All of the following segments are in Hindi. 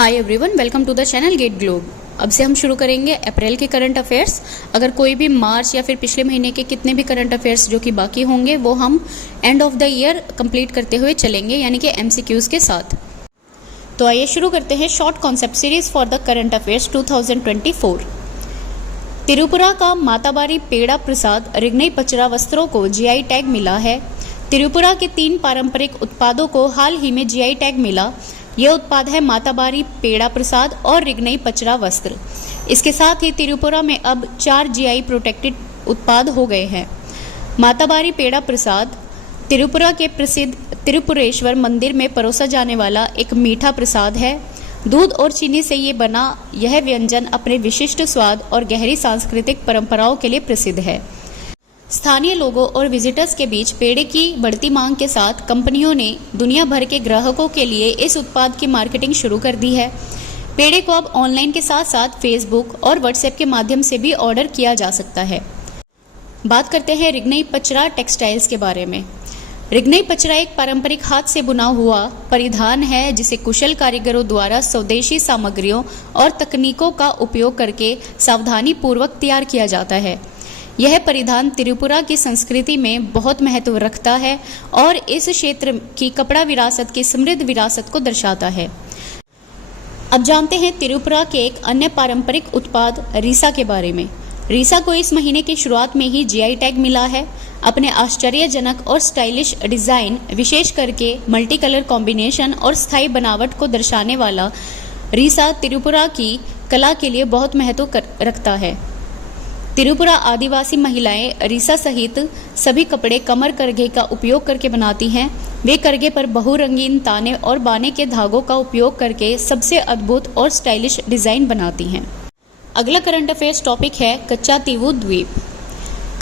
Hi everyone, welcome to the channel Get Globe. अब से हम शुरू करेंगे अप्रैल के करंट अफेयर्स। अगर कोई भी मार्च या फिर पिछले महीने के कितने भी करंट अफेयर्स जो कि बाकी होंगे वो हम end of the year complete करते हुए चलेंगे, यानी कि एमसीक्यूज के साथ। तो आइए शुरू करते हैं short concept series for the current affairs 2024। Tripura का माताबारी पेड़ा प्रसाद रिग्नई पचरा वस्त्रों को जीआई टैग मिला है। त्रिपुरा के 3 पारंपरिक उत्पादों को हाल ही में जीआई टैग मिला। यह उत्पाद है माताबारी पेड़ा प्रसाद और रिग्नई पचरा वस्त्र। इसके साथ ही त्रिपुरा में अब 4 जीआई प्रोटेक्टेड उत्पाद हो गए हैं। माताबारी पेड़ा प्रसाद त्रिपुरा के प्रसिद्ध त्रिपुरेश्वर मंदिर में परोसा जाने वाला एक मीठा प्रसाद है। दूध और चीनी से ये बना यह व्यंजन अपने विशिष्ट स्वाद और गहरी सांस्कृतिक परंपराओं के लिए प्रसिद्ध है। स्थानीय लोगों और विजिटर्स के बीच पेड़े की बढ़ती मांग के साथ कंपनियों ने दुनिया भर के ग्राहकों के लिए इस उत्पाद की मार्केटिंग शुरू कर दी है। पेड़े को अब ऑनलाइन के साथ साथ फेसबुक और व्हाट्सएप के माध्यम से भी ऑर्डर किया जा सकता है। बात करते हैं रिग्नई पचरा टेक्सटाइल्स के बारे में। रिग्नई पचरा एक पारंपरिक हाथ से बुना हुआ परिधान है जिसे कुशल कारीगरों द्वारा स्वदेशी सामग्रियों और तकनीकों का उपयोग करके सावधानी पूर्वक तैयार किया जाता है। यह परिधान त्रिपुरा की संस्कृति में बहुत महत्व रखता है और इस क्षेत्र की कपड़ा विरासत की समृद्ध विरासत को दर्शाता है। अब जानते हैं त्रिपुरा के एक अन्य पारंपरिक उत्पाद रीसा के बारे में। रीसा को इस महीने की शुरुआत में ही जीआई टैग मिला है। अपने आश्चर्यजनक और स्टाइलिश डिजाइन, विशेष करके मल्टी कलर कॉम्बिनेशन और स्थायी बनावट को दर्शाने वाला रीसा त्रिपुरा की कला के लिए बहुत महत्व रखता है। त्रिपुरा आदिवासी महिलाएं रीसा सहित सभी कपड़े कमर करघे का उपयोग करके बनाती हैं। वे करघे पर बहुरंगीन ताने और बाने के धागों का उपयोग करके सबसे अद्भुत और स्टाइलिश डिजाइन बनाती हैं। अगला करंट अफेयर्स टॉपिक है कच्चातीवू द्वीप।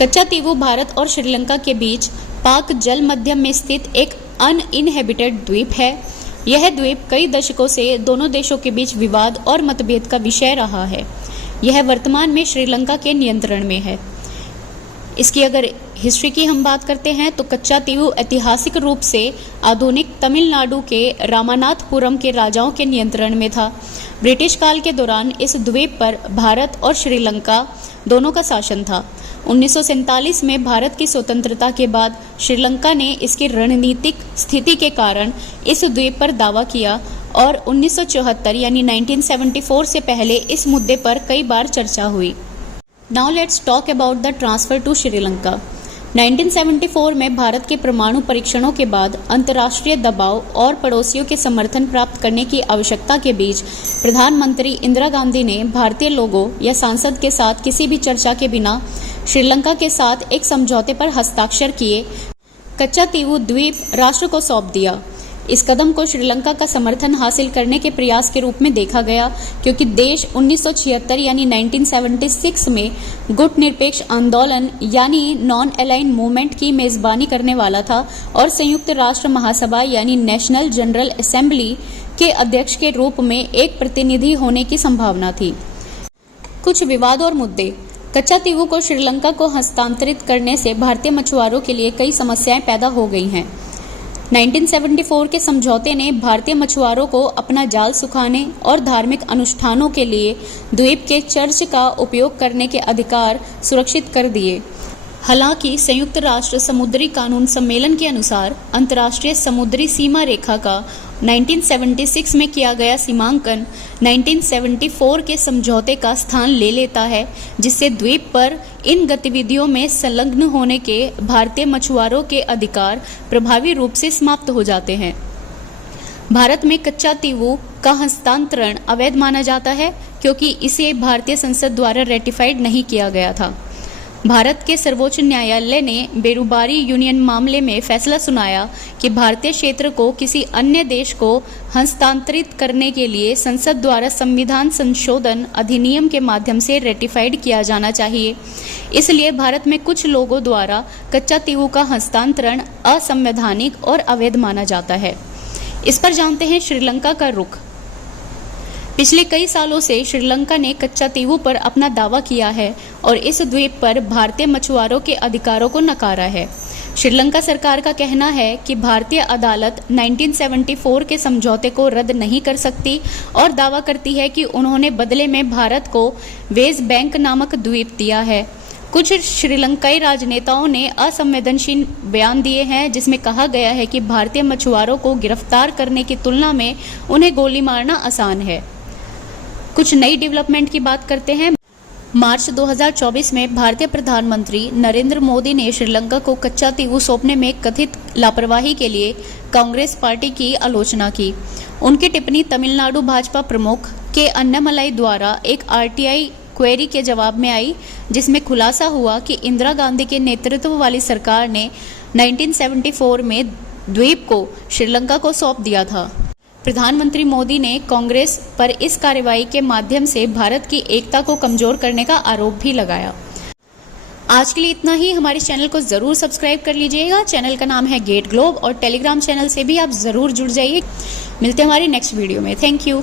कच्चातीवू भारत और श्रीलंका के बीच पाक जल मध्यम में स्थित एक अनइनहेबिटेड द्वीप है। यह द्वीप कई दशकों से दोनों देशों के बीच विवाद और मतभेद का विषय रहा है। यह वर्तमान में श्रीलंका के नियंत्रण में है। इसकी अगर हिस्ट्री की हम बात करते हैं तो कच्चातीवू ऐतिहासिक रूप से आधुनिक तमिलनाडु के रामानाथपुरम के राजाओं के नियंत्रण में था। ब्रिटिश काल के दौरान इस द्वीप पर भारत और श्रीलंका दोनों का शासन था। 1947 में भारत की स्वतंत्रता के बाद श्रीलंका ने इसकी रणनीतिक स्थिति के कारण इस द्वीप पर दावा किया और 1974 यानी 1974 से पहले इस मुद्दे पर कई बार चर्चा हुई। Now let's talk about the transfer to Sri Lanka. 1974 में भारत के परमाणु परीक्षणों के बाद अंतर्राष्ट्रीय दबाव और पड़ोसियों के समर्थन प्राप्त करने की आवश्यकता के बीच प्रधानमंत्री इंदिरा गांधी ने भारतीय लोगों या सांसद के साथ किसी भी चर्चा के बिना श्रीलंका के साथ एक समझौते पर हस्ताक्षर किए कच्चातीवू द्वीप राष्ट्र को सौंप दिया। इस कदम को श्रीलंका का समर्थन हासिल करने के प्रयास के रूप में देखा गया, क्योंकि देश 1976 यानी 1976 में गुट निरपेक्ष आंदोलन यानी नॉन अलाइन मूवमेंट की मेजबानी करने वाला था और संयुक्त राष्ट्र महासभा यानी नेशनल जनरल असेंबली के अध्यक्ष के रूप में एक प्रतिनिधि होने की संभावना थी। कुछ विवाद और मुद्दे। कच्चातीवू को श्रीलंका को हस्तांतरित करने से भारतीय मछुआरों के लिए कई समस्याएं पैदा हो गई हैं। 1974 के समझौते ने भारतीय मछुआरों को अपना जाल सुखाने और धार्मिक अनुष्ठानों के लिए द्वीप के चर्च का उपयोग करने के अधिकार सुरक्षित कर दिए। हालांकि संयुक्त राष्ट्र समुद्री कानून सम्मेलन के अनुसार अंतर्राष्ट्रीय समुद्री सीमा रेखा का 1976 में किया गया सीमांकन 1974 के समझौते का स्थान ले लेता है, जिससे द्वीप पर इन गतिविधियों में संलग्न होने के भारतीय मछुआरों के अधिकार प्रभावी रूप से समाप्त हो जाते हैं। भारत में कच्चातीवू का हस्तांतरण अवैध माना जाता है क्योंकि इसे भारतीय संसद द्वारा रेटिफाइड नहीं किया गया था। भारत के सर्वोच्च न्यायालय ने बेरुबारी यूनियन मामले में फैसला सुनाया कि भारतीय क्षेत्र को किसी अन्य देश को हस्तांतरित करने के लिए संसद द्वारा संविधान संशोधन अधिनियम के माध्यम से रेटिफाइड किया जाना चाहिए। इसलिए भारत में कुछ लोगों द्वारा कच्चातीवू का हस्तांतरण असंवैधानिक और अवैध माना जाता है। इस पर जानते हैं श्रीलंका का रुख। पिछले कई सालों से श्रीलंका ने कच्चातीवू पर अपना दावा किया है और इस द्वीप पर भारतीय मछुआरों के अधिकारों को नकारा है। श्रीलंका सरकार का कहना है कि भारतीय अदालत 1974 के समझौते को रद्द नहीं कर सकती और दावा करती है कि उन्होंने बदले में भारत को वेज बैंक नामक द्वीप दिया है। कुछ श्रीलंकाई राजनेताओं ने असंवेदनशील बयान दिए हैं जिसमें कहा गया है कि भारतीय मछुआरों को गिरफ्तार करने की तुलना में उन्हें गोली मारना आसान है। कुछ नई डेवलपमेंट की बात करते हैं। मार्च 2024 में भारतीय प्रधानमंत्री नरेंद्र मोदी ने श्रीलंका को कच्चा तीवू सौंपने में कथित लापरवाही के लिए कांग्रेस पार्टी की आलोचना की। उनकी टिप्पणी तमिलनाडु भाजपा प्रमुख के अन्नामलाई द्वारा एक आरटीआई क्वेरी के जवाब में आई, जिसमें खुलासा हुआ कि इंदिरा गांधी के नेतृत्व वाली सरकार ने 1974 में द्वीप को श्रीलंका को सौंप दिया था। प्रधानमंत्री मोदी ने कांग्रेस पर इस कार्रवाई के माध्यम से भारत की एकता को कमजोर करने का आरोप भी लगाया। आज के लिए इतना ही। हमारे चैनल को जरूर सब्सक्राइब कर लीजिएगा। चैनल का नाम है गेट ग्लोब और टेलीग्राम चैनल से भी आप जरूर जुड़ जाइए। मिलते हैं हमारी नेक्स्ट वीडियो में। Thank you.